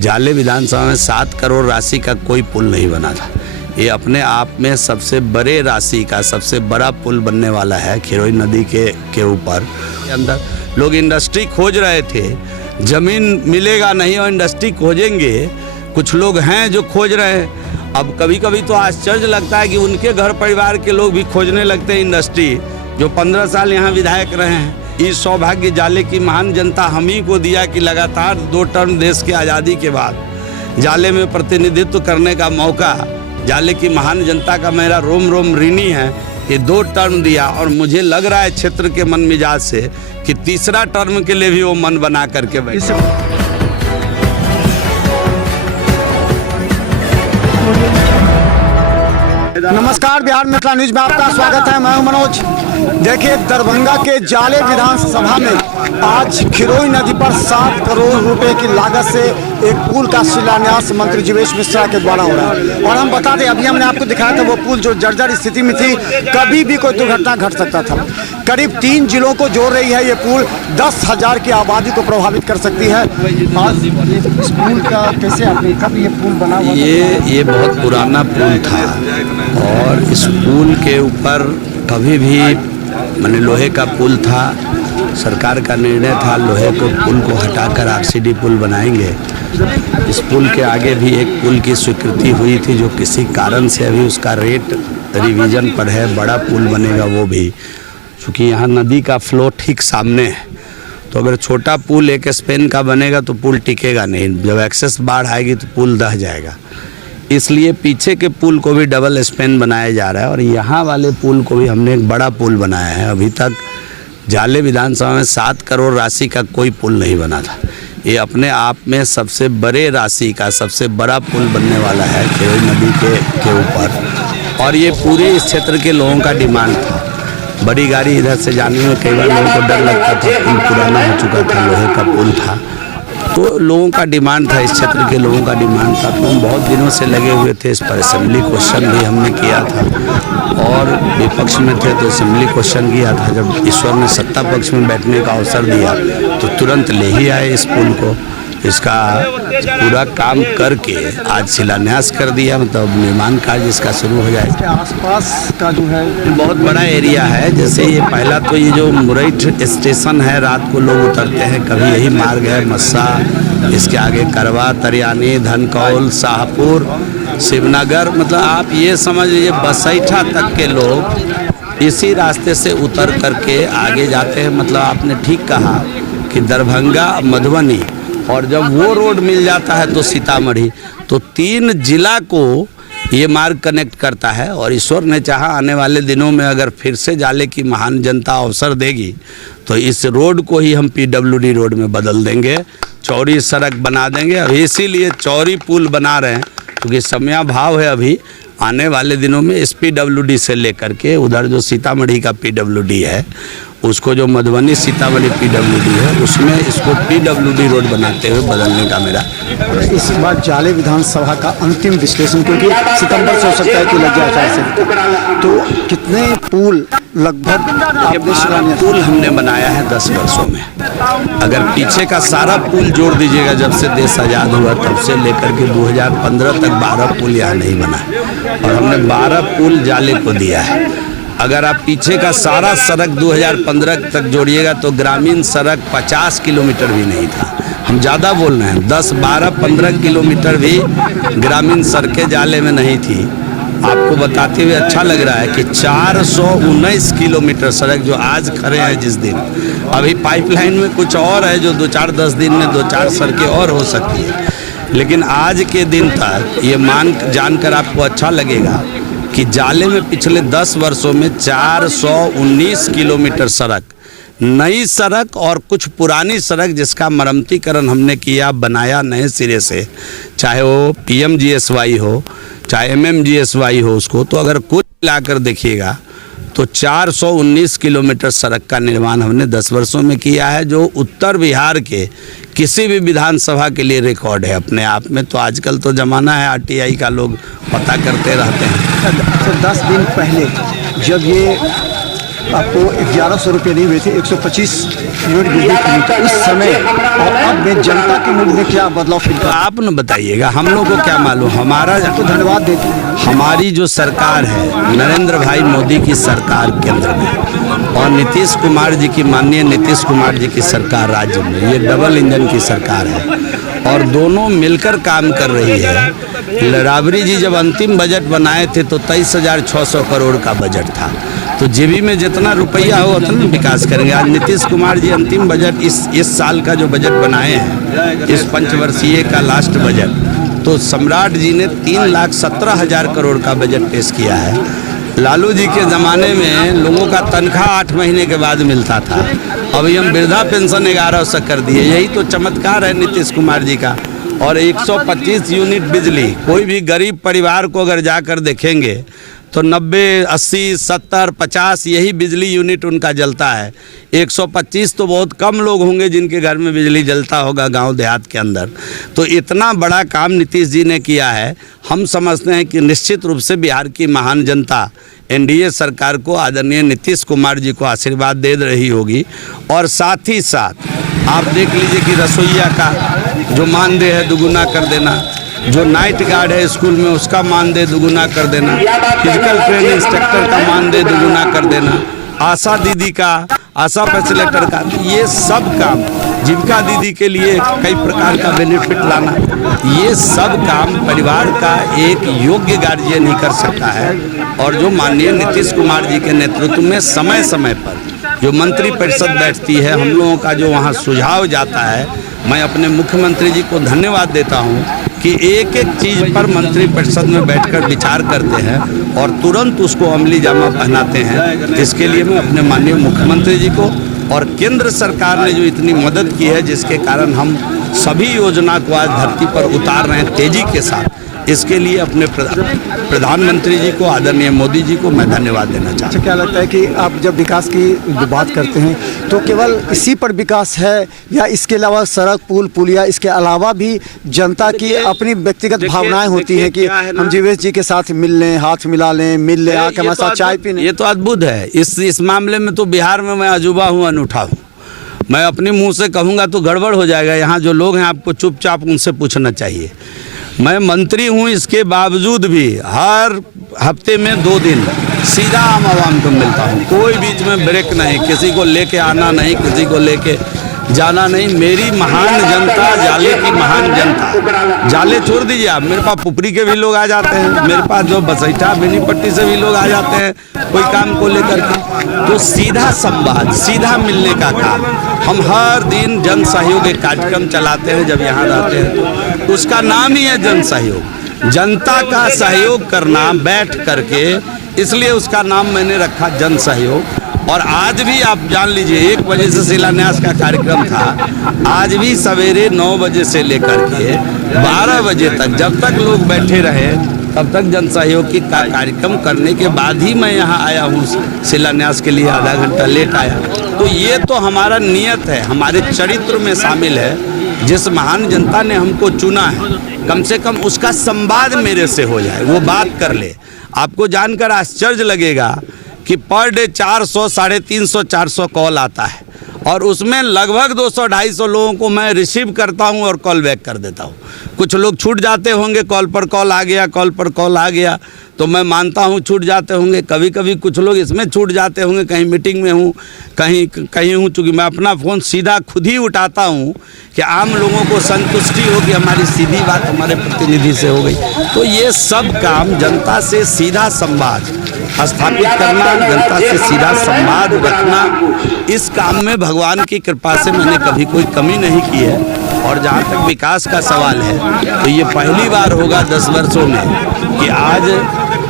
जाले विधानसभा में 7 करोड़ राशि का कोई पुल नहीं बना था। ये अपने आप में सबसे बड़े राशि का सबसे बड़ा पुल बनने वाला है खिरोई नदी के ऊपर। अंदर लोग इंडस्ट्री खोज रहे थे, ज़मीन मिलेगा नहीं और इंडस्ट्री खोजेंगे। कुछ लोग हैं जो खोज रहे हैं। अब कभी कभी तो आश्चर्य लगता है कि उनके घर परिवार के लोग भी खोजने लगते हैं इंडस्ट्री, जो 15 साल यहाँ विधायक रहे हैं। इस सौभाग्य जाले की महान जनता हम ही को दिया कि लगातार 2 टर्म देश की आज़ादी के बाद जाले में प्रतिनिधित्व करने का मौका जाले की महान जनता का मेरा रोम रोम ऋणी है। ये 2 टर्म दिया और मुझे लग रहा है क्षेत्र के मन मिजाज से कि तीसरा टर्म के लिए भी वो मन बना करके बैठे। नमस्कार, बिहार मिथिला न्यूज में आपका स्वागत है। मैं हूं मनोज। देखिए, दरभंगा के जाले विधानसभा में आज खिरोई नदी पर 7 करोड़ रुपए की लागत से एक पुल का शिलान्यास मंत्री जीवेश मिश्रा के द्वारा हो रहा है। और हम बता दें, अभी हमने आपको दिखाया था वो पुल जो जर्जर स्थिति में थी, कभी भी कोई दुर्घटना घट सकता था। करीब 3 जिलों को जोड़ रही है ये पुल, 10,000 की आबादी को प्रभावित कर सकती है। आज इस पुल का कैसे आपने कब ये पुल बना हुआ? ये बहुत पुराना पुल था और इस पुल के ऊपर कभी भी माने लोहे का पुल था। सरकार का निर्णय था लोहे को पुल को हटाकर आरसीडी पुल बनाएंगे। इस पुल के आगे भी एक पुल की स्वीकृति हुई थी जो किसी कारण से अभी उसका रेट रिवीजन पर है। बड़ा पुल बनेगा वो भी, क्योंकि यहाँ नदी का फ्लो ठीक सामने है। तो अगर छोटा पुल एक स्पेन का बनेगा तो पुल टिकेगा नहीं, जब एक्सेस बाढ़ आएगी तो पुल दह जाएगा। इसलिए पीछे के पुल को भी डबल स्पेन बनाया जा रहा है और यहाँ वाले पुल को भी हमने एक बड़ा पुल बनाया है। अभी तक जाले विधानसभा में 7 करोड़ राशि का कोई पुल नहीं बना था। ये अपने आप में सबसे बड़े राशि का सबसे बड़ा पुल बनने वाला है खिरोई नदी के ऊपर। और ये पूरे इस क्षेत्र के लोगों का डिमांड था। बड़ी गाड़ी इधर से जाने में कई बार लोगों को डर लगता था, पुल पुराना हो चुका था, लोहे का पुल था। तो लोगों का डिमांड था, इस क्षेत्र के लोगों का डिमांड था। तो हम बहुत दिनों से लगे हुए थे इस पर। असेंबली क्वेश्चन भी हमने किया था और विपक्ष में थे तो असेंबली क्वेश्चन किया था। जब ईश्वर ने सत्ता पक्ष में बैठने का अवसर दिया तो तुरंत ले ही आए इस पुल को। इसका पूरा काम करके आज शिलान्यास कर दिया, मतलब निर्माण कार्य इसका शुरू हो जाए। आसपास का जो है बहुत बड़ा एरिया है। जैसे ये पहला तो ये जो मुरैठ स्टेशन है, रात को लोग उतरते हैं, कभी यही मार्ग है मस्सा, इसके आगे करवा, तरियानी, धनकौल, शाहपुर, शिवनगर, मतलब आप ये समझ लीजिए बसैठा तक के लोग इसी रास्ते से उतर करके आगे जाते हैं। मतलब आपने ठीक कहा कि दरभंगा, मधुबनी और जब वो रोड मिल जाता है तो सीतामढ़ी, तो 3 जिला को ये मार्ग कनेक्ट करता है। और ईश्वर ने चाहा आने वाले दिनों में अगर फिर से जाले की महान जनता अवसर देगी तो इस रोड को ही हम PWD रोड में बदल देंगे, चौड़ी सड़क बना देंगे। अब इसीलिए चौड़ी पुल बना रहे हैं क्योंकि समयाभाव है। अभी आने वाले दिनों में इस PWD से लेकर के उधर जो सीतामढ़ी का PWD है, उसको जो मधुबनी सीतामढ़ी PWD है, उसमें इसको PWD रोड बनाते हुए बदलने का मेरा। इस बार जाले विधानसभा का अंतिम विश्लेषण, क्योंकि सितंबर से हो सकता है कि लग जाए, तो कितने पुल लगभग पुल हमने बनाया है 10 वर्षों में। अगर पीछे का सारा पुल जोड़ दीजिएगा, जब से देश आज़ाद हुआ तब से लेकर के 2015 तक 12 पुल यहाँ नहीं बना और हमने 12 पुल जाले को दिया है। अगर आप पीछे का सारा सड़क 2015 तक जोड़िएगा तो ग्रामीण सड़क 50 किलोमीटर भी नहीं था। हम ज़्यादा बोल रहे हैं, 10, 12, 15 किलोमीटर भी ग्रामीण सड़कें जाले में नहीं थी। आपको बताते हुए अच्छा लग रहा है कि 419 किलोमीटर सड़क जो आज खड़े हैं जिस दिन, अभी पाइपलाइन में कुछ और है जो 2-4-10 दिन में 2-4 सड़कें और हो सकती है। लेकिन आज के दिन तक ये जानकर आपको अच्छा लगेगा कि जाले में पिछले 10 वर्षों में 419 किलोमीटर सड़क, नई सड़क और कुछ पुरानी सड़क जिसका मरम्मतीकरण हमने किया, बनाया नए सिरे से, चाहे वो PMGSY हो चाहे MMGSY हो उसको, तो अगर कुल मिलाकर देखिएगा तो 419 किलोमीटर सड़क का निर्माण हमने 10 वर्षों में किया है, जो उत्तर बिहार के किसी भी विधानसभा के लिए रिकॉर्ड है अपने आप में। तो आजकल तो ज़माना है RTI का, लोग पता करते रहते हैं। तो 10 दिन पहले जब ये आपको 1100 रुपये नहीं हुए थे, 125 यूनिट बिजली फ्री थी उस समय, और अब में जनता के मूड में क्या बदलाव फील कर? आप न बताइएगा, हम लोग को क्या मालूम। हमारा तो धन्यवाद देते हैं। हमारी जो सरकार है, नरेंद्र भाई मोदी की सरकार केंद्र में और नीतीश कुमार जी की, माननीय नीतीश कुमार जी की सरकार राज्य में, ये डबल इंजन की सरकार है और दोनों मिलकर काम कर रही है। राबड़ी जी जब अंतिम बजट बनाए थे तो 23,600 करोड़ का बजट था, तो जेबी में जितना रुपया हो उतना विकास करेंगे। आज नीतीश कुमार जी अंतिम बजट इस साल का जो बजट बनाए हैं, इस पंचवर्षीय का लास्ट बजट, तो सम्राट जी ने 3,17,000 करोड़ का बजट पेश किया है। लालू जी के ज़माने में लोगों का तनख्वाह 8 महीने के बाद मिलता था, अभी हम वृद्धा पेंशन 1100 कर दिए। यही तो चमत्कार है नीतीश कुमार जी का। और 125 यूनिट बिजली, कोई भी गरीब परिवार को अगर जाकर देखेंगे तो 90, 80, 70, 50 यही बिजली यूनिट उनका जलता है। 125 तो बहुत कम लोग होंगे जिनके घर में बिजली जलता होगा गांव देहात के अंदर। तो इतना बड़ा काम नीतीश जी ने किया है। हम समझते हैं कि निश्चित रूप से बिहार की महान जनता एनडीए सरकार को, आदरणीय नीतीश कुमार जी को आशीर्वाद दे रही होगी। और साथ ही साथ आप देख लीजिए कि रसोइया का जो मानदेय है दुगुना कर देना, जो नाइट गार्ड है स्कूल में उसका मानदेय दुगुना कर देना, फिजिकल ट्रेनिंग इंस्ट्रक्टर का मानदेय दुगुना कर देना, आशा दीदी का, आशा फैसिलिटेटर का, ये सब काम, जीविका दीदी के लिए कई प्रकार का बेनिफिट लाना, ये सब काम परिवार का एक योग्य गार्जियन ही कर सकता है। और जो माननीय नीतीश कुमार जी के नेतृत्व में समय समय पर जो मंत्री परिषद बैठती है, हम लोगों का जो वहाँ सुझाव जाता है, मैं अपने मुख्यमंत्री जी को धन्यवाद देता हूँ कि एक एक चीज़ पर मंत्री परिषद में बैठकर विचार करते हैं और तुरंत उसको अमली जामा पहनाते हैं। इसके लिए मैं अपने माननीय मुख्यमंत्री जी को और केंद्र सरकार ने जो इतनी मदद की है, जिसके कारण हम सभी योजना को आज धरती पर उतार रहे हैं तेजी के साथ, इसके लिए अपने प्रधानमंत्री जी को, आदरणीय मोदी जी को मैं धन्यवाद देना चाहता हूँ। अच्छा, क्या लगता है कि आप जब विकास की बात करते हैं तो केवल इसी पर विकास है या इसके अलावा सड़क, पुल, पुलिया, इसके अलावा भी जनता की अपनी व्यक्तिगत भावनाएं होती हैं कि हम जीवेश जी के साथ मिल लें, हाथ मिला लें, मिल लें, आके हमारे साथ चाय पीने? ये तो अद्भुत है। इस मामले में तो बिहार में मैं अजूबा हूँ, अनूठा हूँ। मैं अपने मुँह से कहूँगा तो गड़बड़ हो जाएगा। यहाँ जो लोग हैं आपको चुपचाप उनसे पूछना चाहिए। मैं मंत्री हूँ, इसके बावजूद भी हर हफ्ते में 2 दिन सीधा आम आवाम को मिलता हूँ। कोई बीच में ब्रेक नहीं, किसी को लेके आना नहीं, किसी को लेके जाना नहीं। मेरी महान जनता, जाले की महान जनता, जाले छोड़ दीजिए आप, मेरे पास पुपरी के भी लोग आ जाते हैं, मेरे पास जो बसैठा बेनीपट्टी से भी लोग आ जाते हैं कोई काम को लेकर के। तो सीधा संवाद, सीधा मिलने का काम हम हर दिन जन सहयोग एक कार्यक्रम चलाते हैं। जब यहाँ रहते हैं तो उसका नाम ही है जन सहयोग, जनता का सहयोग करना बैठ करके, इसलिए उसका नाम मैंने रखा जन सहयोग। और आज भी आप जान लीजिए 1 बजे से शिलान्यास का कार्यक्रम था, आज भी सवेरे 9 बजे से लेकर के 12 बजे तक, जब तक लोग बैठे रहे तब तक जन सहयोग की कार्यक्रम करने के बाद ही मैं यहाँ आया हूँ शिलान्यास के लिए। आधा घंटा लेट आया। तो ये तो हमारा नियत है, हमारे चरित्र में शामिल है। जिस महान जनता ने हमको चुना है, कम से कम उसका संवाद मेरे से हो जाए, वो बात कर ले। आपको जानकर आश्चर्य लगेगा कि पर डे 400, 350, 400 कॉल आता है और उसमें लगभग 200-250 लोगों को मैं रिसीव करता हूं और कॉल बैक कर देता हूं। कुछ लोग छूट जाते होंगे, कॉल पर कॉल आ गया, कॉल पर कॉल आ गया, तो मैं मानता हूं छूट जाते होंगे। कभी कभी कुछ लोग इसमें छूट जाते होंगे, कहीं मीटिंग में हूं, कहीं हूं, चूँकि मैं अपना फ़ोन सीधा खुद ही उठाता हूं कि आम लोगों को संतुष्टि हो कि हमारी सीधी बात हमारे प्रतिनिधि से हो गई। तो ये सब काम जनता से सीधा संवाद स्थापित करना, जनता से सीधा संवाद रखना, इस काम में भगवान की कृपा से मैंने कभी कोई कमी नहीं की है। और जहाँ तक विकास का सवाल है तो ये पहली बार होगा 10 वर्षों में कि आज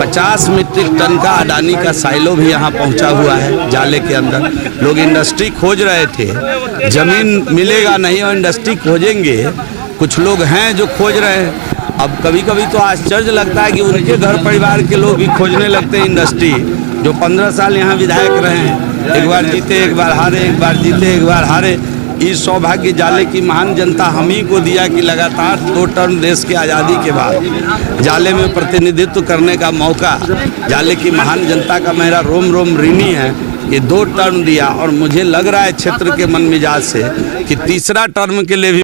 50 मीट्रिक टन का अडानी का साइलो भी यहाँ पहुँचा हुआ है जाले के अंदर। लोग इंडस्ट्री खोज रहे थे, ज़मीन मिलेगा नहीं और इंडस्ट्री खोजेंगे। कुछ लोग हैं जो खोज रहे हैं। अब कभी कभी तो आश्चर्य लगता है कि उनके घर परिवार के लोग भी खोजने लगते हैं इंडस्ट्री। जो 15 साल यहाँ विधायक रहे हैं, एक बार जीते एक बार हारे, एक बार जीते एक बार हारे। इस सौभाग्य जाले की महान जनता हम ही को दिया कि लगातार 2 टर्म देश की आज़ादी के बाद जाले में प्रतिनिधित्व करने का मौका जाले की महान जनता का मेरा रोम रोम ऋणी है ये 2 टर्म दिया और मुझे लग रहा है क्षेत्र के मन मिजाज से कि तीसरा टर्म के लिए भी